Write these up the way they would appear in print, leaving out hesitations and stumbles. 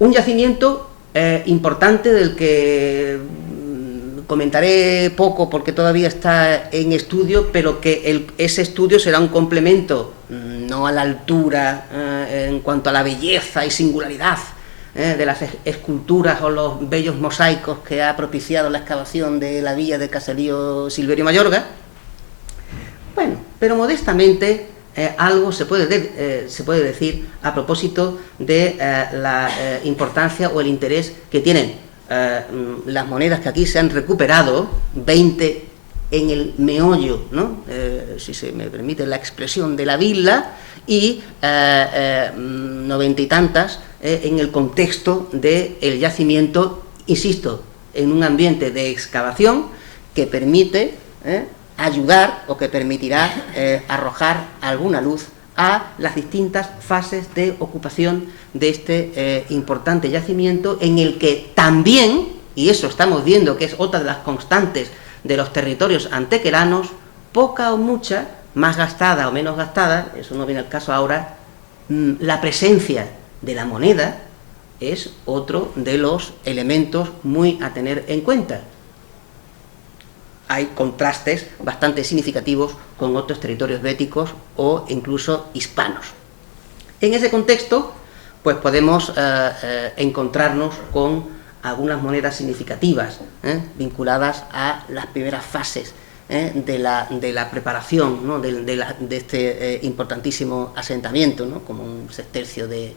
Un yacimiento importante del que comentaré poco porque todavía está en estudio, pero que ese estudio será un complemento, no a la altura en cuanto a la belleza y singularidad de las esculturas o los bellos mosaicos que ha propiciado la excavación de la villa de Caserío Silverio Mayorga. Bueno, pero modestamente algo se puede decir a propósito de la importancia o el interés que tienen las monedas que aquí se han recuperado, 20 en el meollo, ¿no? Si se me permite la expresión, de la villa, y 90 y tantas en el contexto del yacimiento, insisto, en un ambiente de excavación que permite ayudar o que permitirá arrojar alguna luz a las distintas fases de ocupación de este importante yacimiento, en el que también, y eso estamos viendo que es otra de las constantes de los territorios antequeranos, poca o mucha, más gastada o menos gastada, eso no viene al caso ahora, la presencia de la moneda es otro de los elementos muy a tener en cuenta. Hay contrastes bastante significativos con otros territorios béticos o incluso hispanos. En ese contexto, pues podemos encontrarnos con algunas monedas significativas vinculadas a las primeras fases de la preparación, ¿no? de este importantísimo asentamiento, ¿no? Como un sextercio de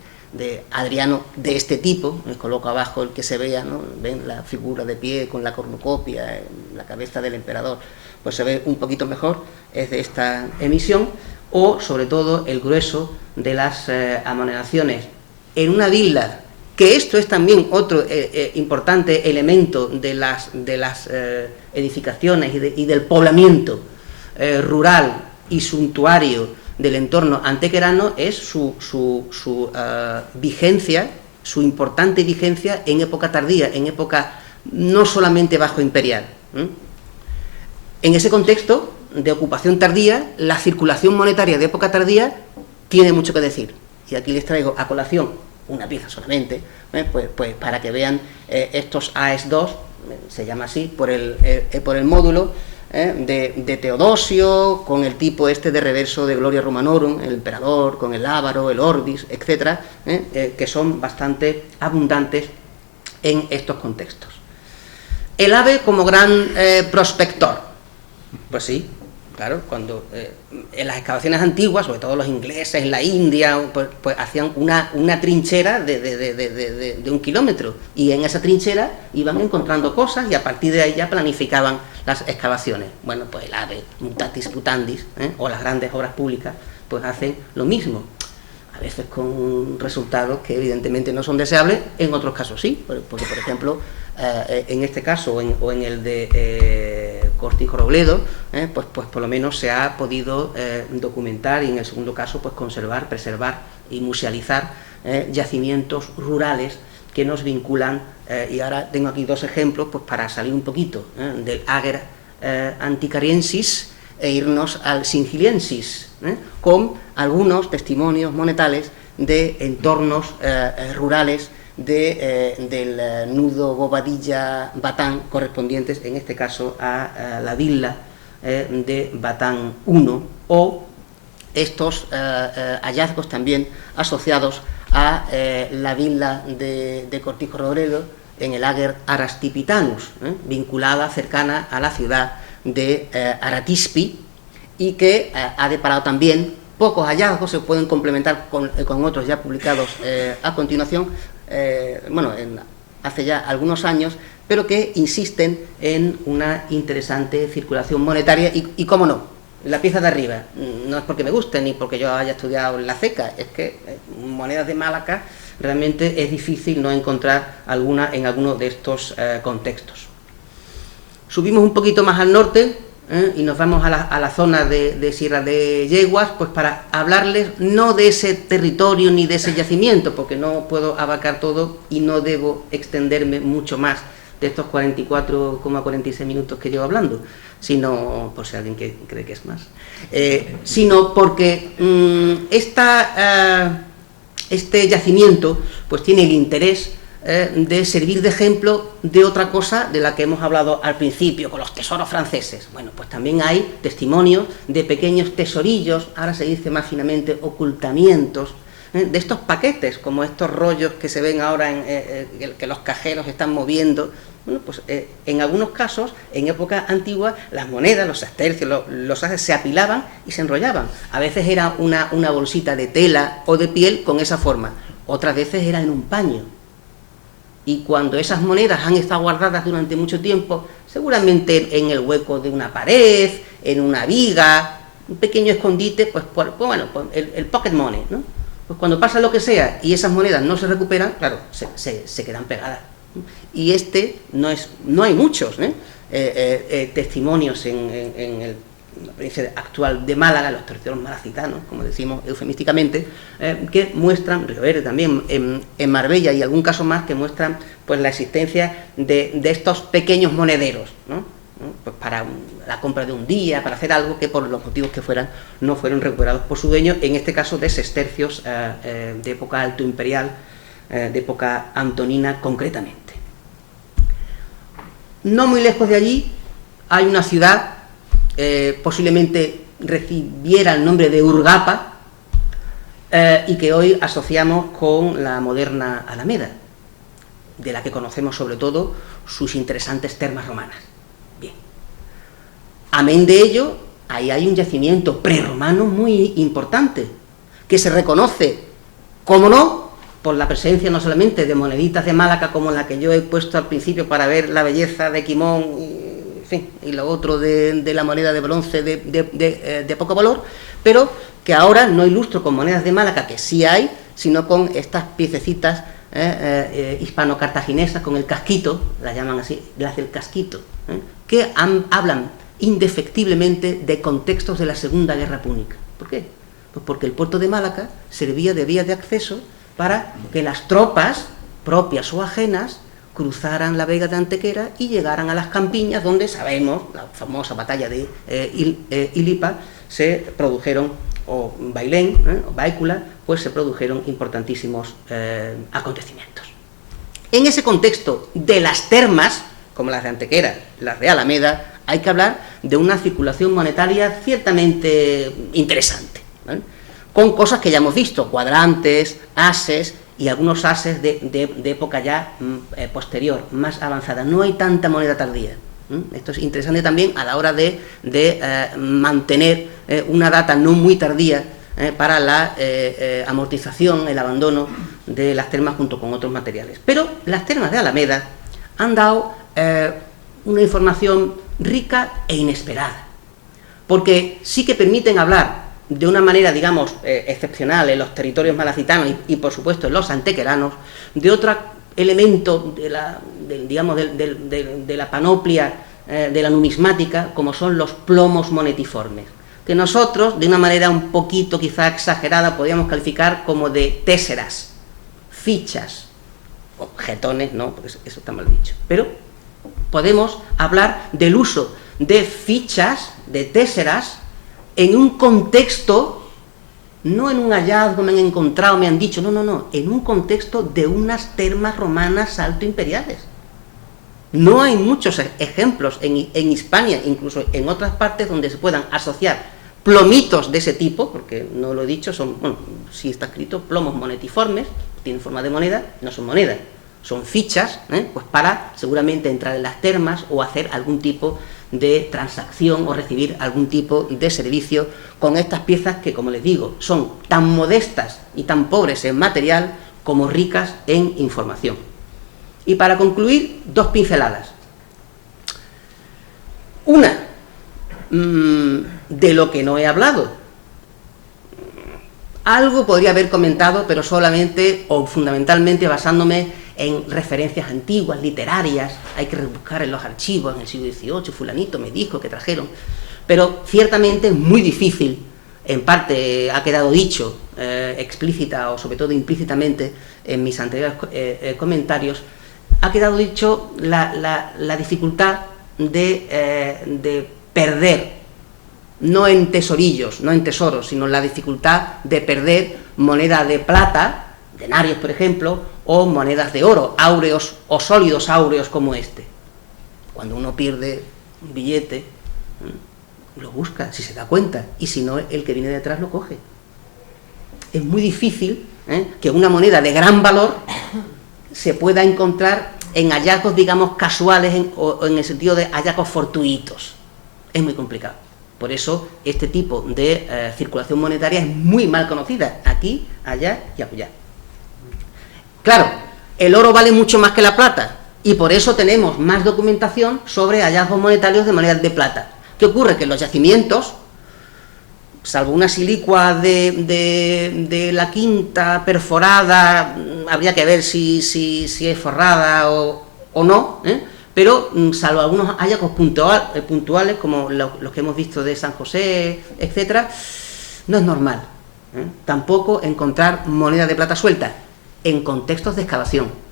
Adriano de este tipo. Les coloco abajo el que se vea, ¿no? Ven la figura de pie con la cornucopia, la cabeza del emperador, pues se ve un poquito mejor, es de esta emisión, o sobre todo el grueso de las amonedaciones en una villa, que esto es también otro importante elemento de las edificaciones y del poblamiento rural y suntuario del entorno antequerano, es su vigencia, su importante vigencia en época tardía, en época no solamente bajo imperial. En ese contexto de ocupación tardía, la circulación monetaria de época tardía tiene mucho que decir. Y aquí les traigo a colación una pieza solamente, pues para que vean estos AES2, se llama así, por el módulo de Teodosio, con el tipo este de reverso de Gloria Romanorum, el emperador, con el Ávaro, el Orbis, etcétera, que son bastante abundantes en estos contextos. El ave como gran prospector, pues sí, claro, cuando en las excavaciones antiguas, sobre todo los ingleses en la India, pues hacían una trinchera de 1 kilómetro, y en esa trinchera iban encontrando cosas y a partir de ahí ya planificaban las excavaciones. Bueno, pues el ave mutatis mutandis, o las grandes obras públicas, pues hacen lo mismo, a veces con resultados que evidentemente no son deseables, en otros casos sí, porque por ejemplo, en este caso o en el de Cortijo Robledo, pues por lo menos se ha podido documentar, y en el segundo caso pues conservar, preservar y musealizar yacimientos rurales que nos vinculan, y ahora tengo aquí 2 ejemplos pues para salir un poquito del Ager Anticariensis e irnos al Singiliensis, con algunos testimonios monetales de entornos rurales del nudo Bobadilla-Batán, correspondientes en este caso a la villa de Batán I, o estos hallazgos también asociados a la villa de Cortijo Robledo en el Ager Arastipitanus, vinculada, cercana a la ciudad de Aratispi, y que ha deparado también pocos hallazgos, se pueden complementar con otros ya publicados a continuación, hace ya algunos años, pero que insisten en una interesante circulación monetaria, y cómo no, la pieza de arriba, no es porque me guste ni porque yo haya estudiado la CECA, es que monedas de Malaca realmente es difícil no encontrar alguna en alguno de estos contextos. Subimos un poquito más al norte, y nos vamos a la zona de Sierra de Yeguas, pues para hablarles no de ese territorio ni de ese yacimiento, porque no puedo abarcar todo y no debo extenderme mucho más de estos 44,46 minutos que llevo hablando, sino, por si alguien que cree que es más, sino porque esta este yacimiento pues tiene el interés de servir de ejemplo de otra cosa de la que hemos hablado al principio, con los tesoros franceses. Bueno, pues también hay testimonios de pequeños tesorillos, ahora se dice más finamente ocultamientos, de estos paquetes, como estos rollos que se ven ahora que los cajeros están moviendo. Bueno, pues en algunos casos, en época antigua, las monedas, los sestercios, los ases se apilaban y se enrollaban. A veces era una bolsita de tela o de piel con esa forma, otras veces era en un paño. Y cuando esas monedas han estado guardadas durante mucho tiempo, seguramente en el hueco de una pared, en una viga, un pequeño escondite, pues el pocket money, ¿no? Pues cuando pasa lo que sea y esas monedas no se recuperan, claro, se quedan pegadas. Y no hay muchos testimonios en la provincia actual de Málaga, los territorios malacitanos, como decimos eufemísticamente, que muestran, Río Verde también, en Marbella y algún caso más, que muestran pues la existencia de estos pequeños monederos, ¿no? Pues para la compra de un día, para hacer algo que por los motivos que fueran no fueron recuperados por su dueño, en este caso de sestercios de época alto imperial, de época antonina concretamente. No muy lejos de allí hay una ciudad, posiblemente recibiera el nombre de Urgapa, y que hoy asociamos con la moderna Alameda, de la que conocemos sobre todo sus interesantes termas romanas. Bien. Amén de ello, ahí hay un yacimiento prerromano muy importante, que se reconoce, cómo no, por la presencia no solamente de moneditas de Málaga, como la que yo he puesto al principio para ver la belleza de Quimón, y lo otro de la moneda de bronce de poco valor, pero que ahora no ilustro con monedas de Málaga, que sí hay, sino con estas piececitas hispano-cartaginesas, con el casquito, la llaman así, las del casquito, que hablan indefectiblemente de contextos de la Segunda Guerra Púnica. ¿Por qué? Pues porque el puerto de Málaga servía de vía de acceso para que las tropas, propias o ajenas, cruzaran la vega de Antequera y llegaran a las campiñas, donde sabemos, la famosa batalla de Ilipa, se produjeron, o Bailén, o Báicula, pues se produjeron importantísimos acontecimientos. En ese contexto de las termas, como las de Antequera, las de Alameda, hay que hablar de una circulación monetaria ciertamente interesante, ¿vale? Con cosas que ya hemos visto, cuadrantes, ases y algunos ases de época ya posterior, más avanzada. No hay tanta moneda tardía. Esto es interesante también a la hora de mantener una data no muy tardía para la amortización, el abandono de las termas junto con otros materiales. Pero las termas de Alameda han dado una información rica e inesperada, porque sí que permiten hablar de una manera, digamos, excepcional en los territorios malacitanos y por supuesto en los antequeranos, de otro elemento de la panoplia de la numismática, como son los plomos monetiformes, que nosotros, de una manera un poquito quizá exagerada, podríamos calificar como de téseras, fichas, o jetones, no, porque eso está mal dicho, pero podemos hablar del uso de fichas, de téseras, en un contexto, no en un hallazgo, me han encontrado, me han dicho, no, en un contexto de unas termas romanas altoimperiales. No hay muchos ejemplos en Hispania, incluso en otras partes donde se puedan asociar plomitos de ese tipo, porque no lo he dicho, son, bueno, sí está escrito, plomos monetiformes, tienen forma de moneda, no son monedas, son fichas, pues para seguramente entrar en las termas o hacer algún tipo de transacción o recibir algún tipo de servicio con estas piezas que, como les digo, son tan modestas y tan pobres en material como ricas en información. Y para concluir, dos pinceladas. Una, de lo que no he hablado. Algo podría haber comentado, pero solamente o fundamentalmente basándome en referencias antiguas, literarias. Hay que rebuscar en los archivos en el siglo XVIII, fulanito me dijo que trajeron, pero ciertamente es muy difícil, en parte ha quedado dicho explícita o sobre todo implícitamente en mis anteriores comentarios, ha quedado dicho la dificultad de perder, no en tesorillos, no en tesoros, sino la dificultad de perder moneda de plata denarios, por ejemplo, o monedas de oro, áureos o sólidos áureos como este. Cuando uno pierde un billete, lo busca, si se da cuenta, y si no, el que viene detrás lo coge. Es muy difícil que una moneda de gran valor se pueda encontrar en hallazgos, digamos, casuales o en el sentido de hallazgos fortuitos. Es muy complicado. Por eso, este tipo de circulación monetaria es muy mal conocida, aquí, allá y acullá. Claro, el oro vale mucho más que la plata, y por eso tenemos más documentación sobre hallazgos monetarios de monedas de plata. ¿Qué ocurre? Que los yacimientos, salvo una silicua de la quinta perforada, habría que ver si es forrada o no, pero salvo algunos hallazgos puntuales, como los que hemos visto de San José, etcétera, no es normal tampoco encontrar moneda de plata suelta en contextos de excavación.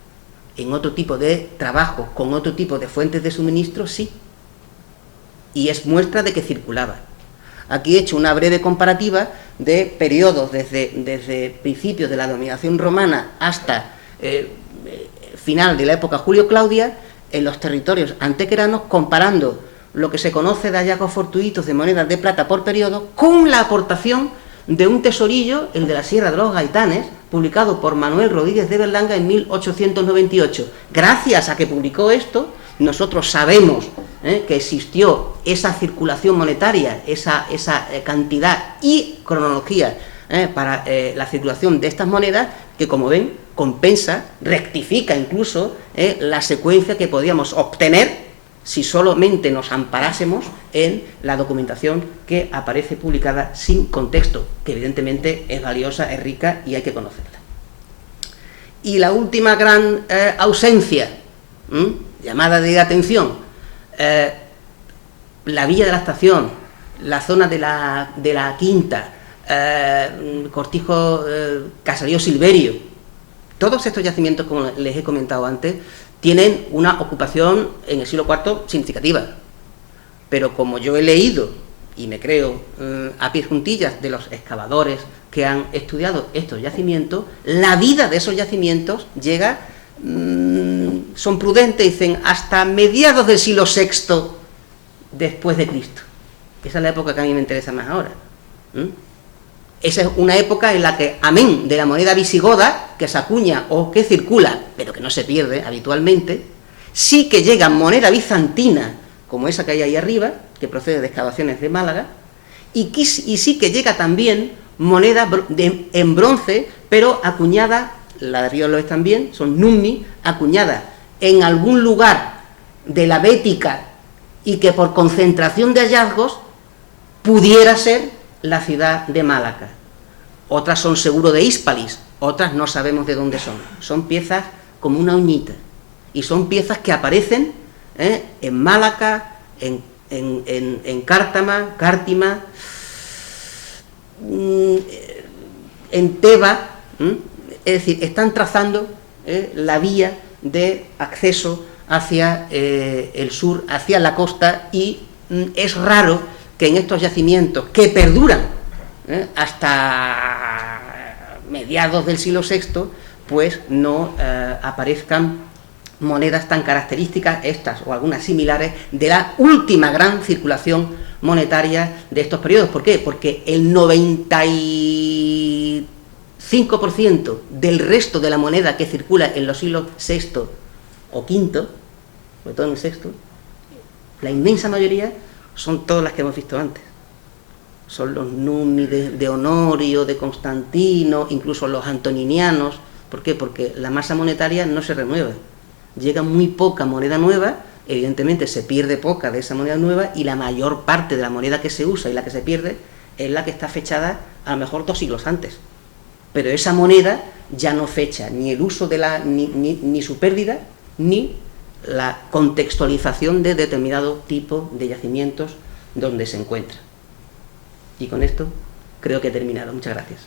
En otro tipo de trabajo, con otro tipo de fuentes de suministro, sí. Y es muestra de que circulaba. Aquí he hecho una breve comparativa de periodos desde principios de la dominación romana hasta final de la época Julio-Claudia en los territorios antequeranos, comparando lo que se conoce de hallazgos fortuitos de monedas de plata por periodo con la aportación de un tesorillo, el de la Sierra de los Gaitanes, publicado por Manuel Rodríguez de Berlanga en 1898. Gracias a que publicó esto, nosotros sabemos que existió esa circulación monetaria, esa cantidad y cronología para la circulación de estas monedas, que, como ven, compensa, rectifica incluso la secuencia que podíamos obtener si solamente nos amparásemos en la documentación que aparece publicada sin contexto, que evidentemente es valiosa, es rica y hay que conocerla. Y la última gran ausencia, llamada de atención, la villa de la estación, la zona de la quinta, Cortijo, Caserío Silverio, todos estos yacimientos, como les he comentado antes, tienen una ocupación en el siglo IV significativa. Pero como yo he leído, y me creo a pies juntillas de los excavadores que han estudiado estos yacimientos, la vida de esos yacimientos llega, son prudentes, dicen, hasta mediados del siglo VI después de Cristo. Esa es la época que a mí me interesa más ahora. Esa es una época en la que, amén de la moneda visigoda, que se acuña o que circula, pero que no se pierde habitualmente, sí que llega moneda bizantina, como esa que hay ahí arriba, que procede de excavaciones de Málaga, y sí que llega también moneda en bronce, pero acuñada, la de Río lo es también, son nummi, acuñada en algún lugar de la Bética y que por concentración de hallazgos pudiera ser la ciudad de Málaga. Otras son seguro de Hispalis, otras no sabemos de dónde son. Son piezas como una uñita, y son piezas que aparecen en Málaga, en Cártima, en Teba, es decir, están trazando la vía de acceso hacia el sur, hacia la costa, y es raro que en estos yacimientos, que perduran hasta mediados del siglo VI, pues no aparezcan monedas tan características, estas o algunas similares, de la última gran circulación monetaria de estos periodos. ¿Por qué? Porque el 95% del resto de la moneda que circula en los siglos VI o V, sobre todo en el VI, la inmensa mayoría son todas las que hemos visto antes. Son los nummi de Honorio, de Constantino, incluso los antoninianos. ¿Por qué? Porque la masa monetaria no se renueva. Llega muy poca moneda nueva, evidentemente se pierde poca de esa moneda nueva, y la mayor parte de la moneda que se usa y la que se pierde es la que está fechada a lo mejor 2 siglos antes. Pero esa moneda ya no fecha ni el uso de ni su pérdida, ni la contextualización de determinado tipo de yacimientos donde se encuentra. Y con esto creo que he terminado. Muchas gracias.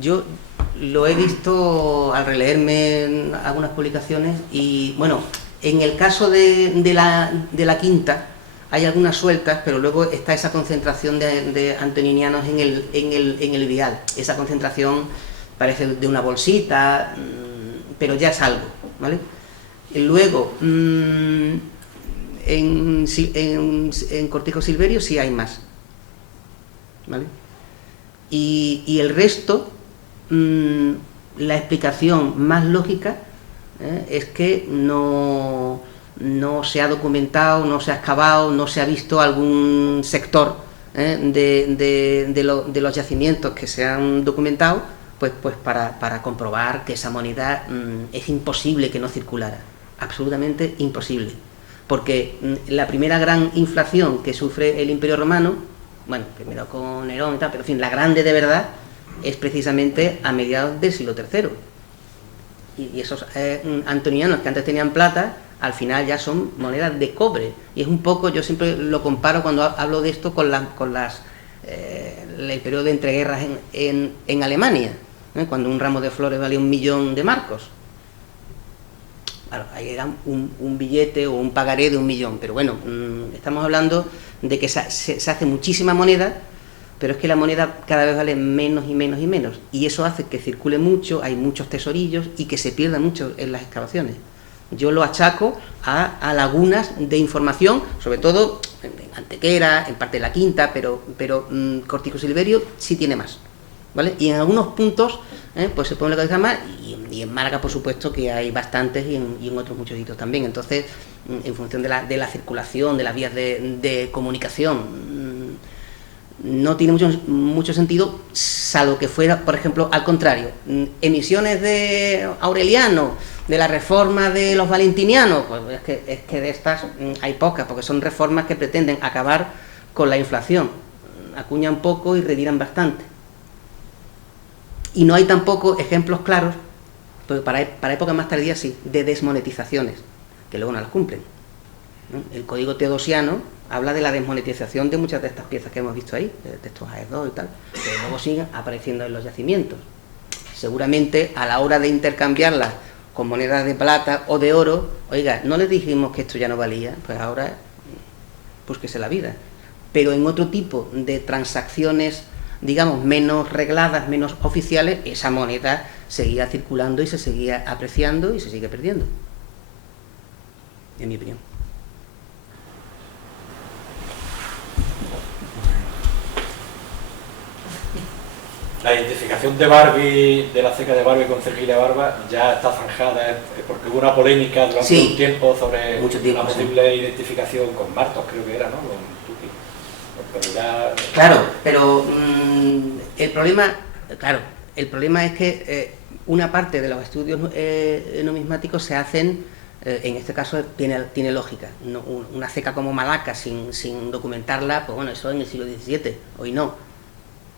Yo lo he visto al releerme algunas publicaciones y, bueno, en el caso de la quinta hay algunas sueltas, pero luego está esa concentración de antoninianos en el vial. Esa concentración parece de una bolsita, pero ya es algo, ¿vale? Y luego, en cortijo silverio sí hay más, ¿vale? Y el resto, la explicación más lógica es que no se ha documentado, no se ha excavado, no se ha visto algún sector de los yacimientos que se han documentado, pues para comprobar que esa moneda es imposible que no circulara, absolutamente imposible, porque la primera gran inflación que sufre el Imperio Romano, bueno, primero con Nerón y tal, pero en fin, la grande de verdad es precisamente a mediados del siglo III. Y esos antonianos que antes tenían plata, al final ya son monedas de cobre. Y es un poco, yo siempre lo comparo cuando hablo de esto con el periodo de entreguerras en Alemania, cuando un ramo de flores valía 1.000.000 de marcos. Claro, ahí era un billete o un pagaré de 1.000.000, pero bueno, estamos hablando de que se hace muchísima moneda, pero es que la moneda cada vez vale menos y menos y menos, y eso hace que circule mucho, hay muchos tesorillos y que se pierda mucho en las excavaciones. Yo lo achaco a lagunas de información, sobre todo en Antequera, en parte de la Quinta, pero Cortijo Silverio sí tiene más, ¿vale? Y en algunos puntos pues se puede localizar más, y en Málaga por supuesto que hay bastantes, y en otros muchos sitios también. Entonces, en función de la circulación, de las vías de comunicación, no tiene mucho sentido, salvo que fuera, por ejemplo, al contrario, emisiones de Aureliano, de la reforma de los valentinianos, pues es que de estas hay pocas, porque son reformas que pretenden acabar con la inflación, acuñan poco y retiran bastante. Y no hay tampoco ejemplos claros, porque para épocas más tardías sí, de desmonetizaciones, que luego no las cumplen, ¿no? El Código Teodosiano habla de la desmonetización de muchas de estas piezas que hemos visto ahí, de estos AES2 y tal, que luego siguen apareciendo en los yacimientos. Seguramente a la hora de intercambiarlas con monedas de plata o de oro, oiga, no les dijimos que esto ya no valía, pues ahora búsquese la vida. Pero en otro tipo de transacciones, digamos, menos regladas, menos oficiales, esa moneda seguía circulando y se seguía apreciando y se sigue perdiendo, en mi opinión. La identificación de Barbie, de la ceca de Barbie con Cerquilla Barba, ya está zanjada, porque hubo una polémica durante un tiempo sobre una posible identificación con Martos, creo que era, ¿no? Con Tuki. Pero ya... Claro, pero el problema es que una parte de los estudios numismáticos se hacen, en este caso tiene lógica. Una ceca como Malaca sin documentarla, pues bueno, eso en el siglo XVII, hoy no.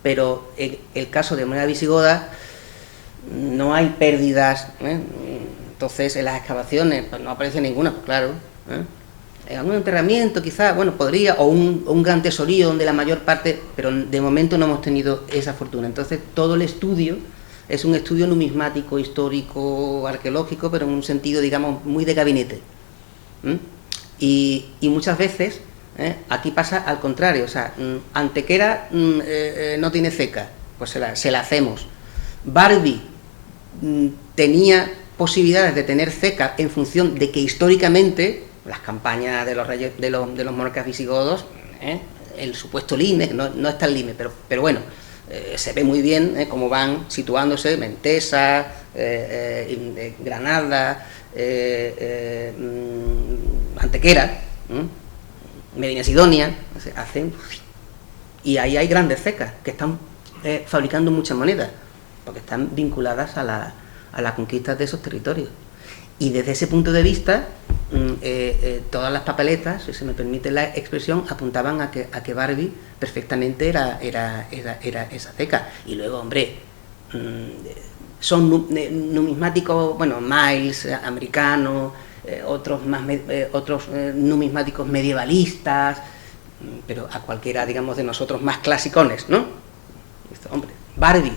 Pero en el caso de moneda visigoda no hay pérdidas, entonces en las excavaciones pues no aparece ninguna, pues claro, en algún enterramiento quizás, bueno, podría, o un gran tesorío donde la mayor parte, pero de momento no hemos tenido esa fortuna. Entonces todo el estudio es un estudio numismático, histórico, arqueológico, pero en un sentido, digamos, muy de gabinete, y muchas veces aquí pasa al contrario, o sea, Antequera no tiene ceca, pues se la hacemos. Barbie tenía posibilidades de tener ceca en función de que históricamente las campañas de los reyes, de los monarcas visigodos, el supuesto lime, no está el lime, pero bueno, se ve muy bien cómo van situándose Mentesa, Granada, Antequera, Medina Sidonia, hacen, y ahí hay grandes cecas que están fabricando muchas monedas, porque están vinculadas a la conquista de esos territorios. Y desde ese punto de vista, todas las papeletas, si se me permite la expresión, apuntaban a que Barbie perfectamente era esa ceca. Y luego, hombre, son numismáticos, bueno, Miles, americanos, otros numismáticos medievalistas, pero a cualquiera, digamos, de nosotros más clasicones, ¿no? Esto, hombre, Barbie,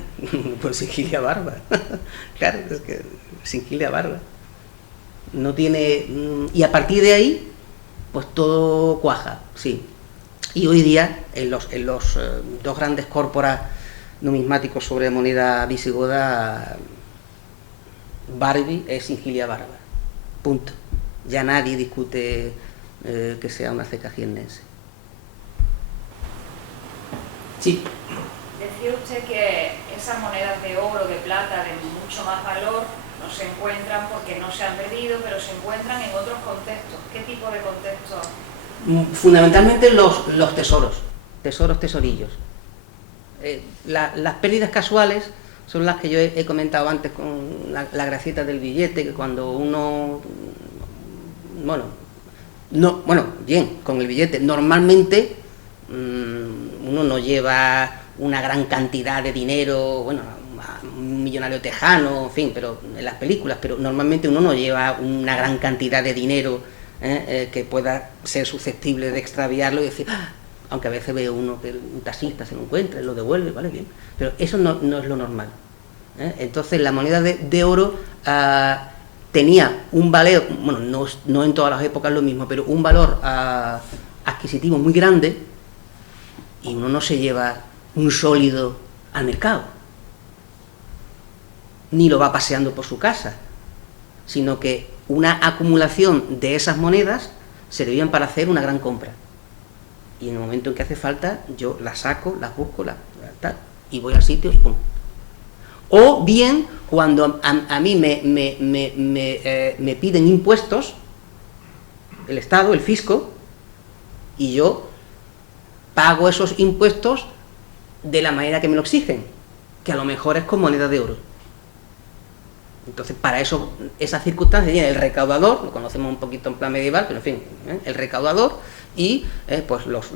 pues Singilia Barba. Claro, es que Singilia Barba. No tiene... Y a partir de ahí, pues todo cuaja, sí. Y hoy día, en los dos grandes corporas numismáticos sobre moneda visigoda, Barbie es Singilia Barba. Punto. Ya nadie discute que sea una ceca jiennense. Sí. Decía usted que esas monedas de oro, de plata, de mucho más valor, no se encuentran porque no se han perdido, pero se encuentran en otros contextos. ¿Qué tipo de contextos? Fundamentalmente los tesorillos. Las pérdidas casuales son las que yo he comentado antes con la gracieta del billete, que cuando uno... bien, con el billete, normalmente uno no lleva una gran cantidad de dinero, un millonario tejano, en fin, pero en las películas, pero normalmente uno no lleva una gran cantidad de dinero que pueda ser susceptible de extraviarlo y decir, aunque a veces ve uno que un taxista se lo encuentra y lo devuelve, vale, bien, pero eso no es lo normal. Entonces la moneda de oro tenía un valor, no en todas las épocas lo mismo, pero un valor adquisitivo muy grande, y uno no se lleva un sólido al mercado, ni lo va paseando por su casa, sino que una acumulación de esas monedas servían para hacer una gran compra. Y en el momento en que hace falta, yo las saco, las busco, y voy al sitio y pum. O bien, cuando a mí me piden impuestos, el Estado, el fisco, y yo pago esos impuestos de la manera que me lo exigen, que a lo mejor es con moneda de oro. Entonces, para eso, esas circunstancias, el recaudador, lo conocemos un poquito en plan medieval, pero en fin, el recaudador y pues los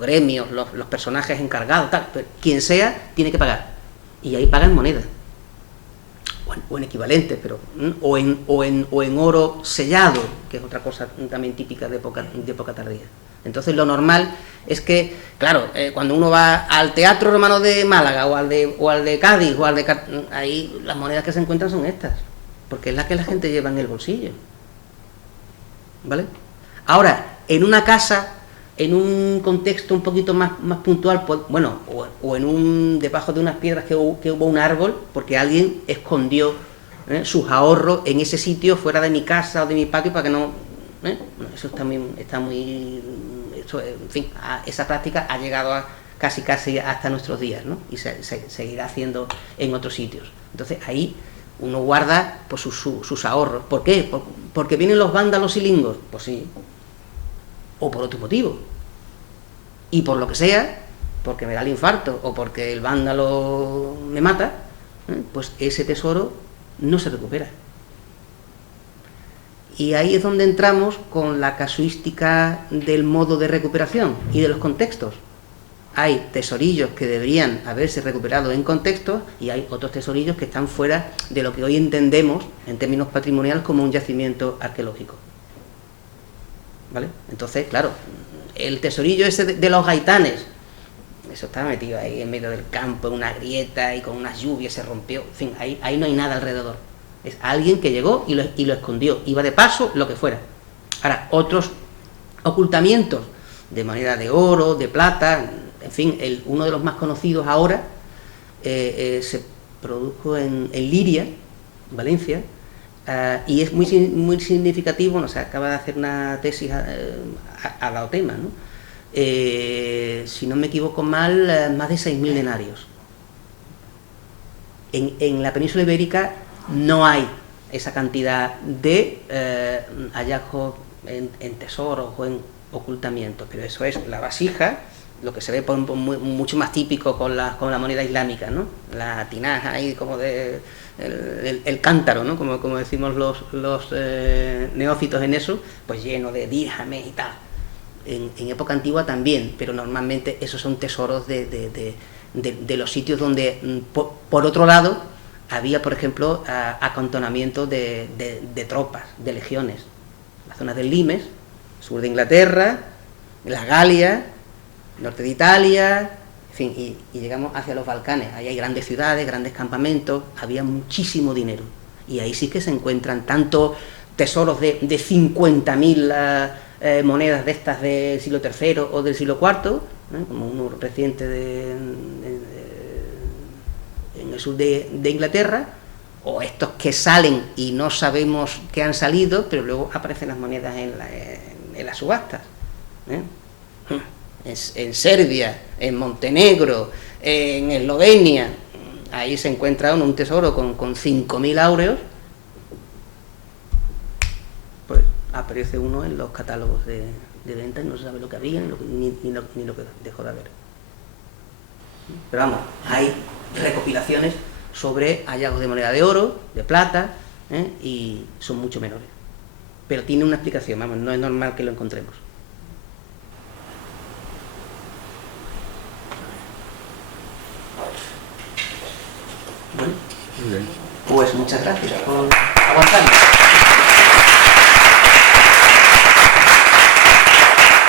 gremios, los personajes encargados, tal, pero quien sea, tiene que pagar. Y ahí pagan moneda. O en equivalentes, pero o en oro sellado, que es otra cosa también típica de época tardía. Entonces lo normal es que, claro, cuando uno va al Teatro Romano de Málaga o al de Cádiz, ahí las monedas que se encuentran son estas, porque es la que la gente lleva en el bolsillo, ¿vale? Ahora, en una casa, en un contexto un poquito más puntual, pues, o debajo de unas piedras que hubo un árbol, porque alguien escondió sus ahorros en ese sitio fuera de mi casa o de mi patio para que no... eso está muy en fin, esa práctica ha llegado casi hasta nuestros días, ¿no? Y se seguirá haciendo en otros sitios. Entonces ahí uno guarda pues, sus ahorros. ¿Por qué? ¿Porque vienen los vándalos y lingos? Pues sí. O por otro motivo. Y por lo que sea, porque me da el infarto o porque el vándalo me mata, pues ese tesoro no se recupera. Y ahí es donde entramos con la casuística del modo de recuperación y de los contextos. Hay tesorillos que deberían haberse recuperado en contextos y hay otros tesorillos que están fuera de lo que hoy entendemos, en términos patrimoniales, como un yacimiento arqueológico. ¿Vale? Entonces, claro, el tesorillo ese de los gaitanes, eso estaba metido ahí en medio del campo, en una grieta y con unas lluvias se rompió. En fin, ahí no hay nada alrededor. Es alguien que llegó y lo escondió, iba de paso, lo que fuera. Ahora, otros ocultamientos de moneda de oro, de plata, en fin, uno de los más conocidos ahora se produjo en Liria, Valencia, y es muy significativo, se acaba de hacer una tesis a la tema, ¿no? Si no me equivoco mal, más de 6.000 denarios. En la península ibérica no hay esa cantidad de hallazgos en tesoros o en ocultamientos, pero eso es la vasija, lo que se ve mucho más típico con la moneda islámica, ¿no? La tinaja ahí como de el cántaro, ¿no? Como decimos los neófitos en eso, pues lleno de dirhames y tal. En época antigua también, pero normalmente esos son tesoros de los sitios donde, por otro lado, había, por ejemplo, acantonamientos de tropas, de legiones. Las zonas del Limes, sur de Inglaterra, la Galia, norte de Italia, En fin, y llegamos hacia los Balcanes. Ahí hay grandes ciudades, grandes campamentos, había muchísimo dinero. Y ahí sí que se encuentran tanto tesoros de 50.000 monedas de estas del siglo III o del siglo IV, como uno reciente en el sur de Inglaterra, o estos que salen y no sabemos que han salido, pero luego aparecen las monedas en las subastas. En Serbia, en Montenegro, en Eslovenia, ahí se encuentra un tesoro con 5.000 áureos, pues aparece uno en los catálogos de venta y no se sabe lo que había ni lo que dejó de haber. Pero vamos, hay recopilaciones sobre hallazgos de moneda de oro, de plata, y son mucho menores. Pero tiene una explicación, vamos, no es normal que lo encontremos. Bueno, pues muchas gracias por aguantarme.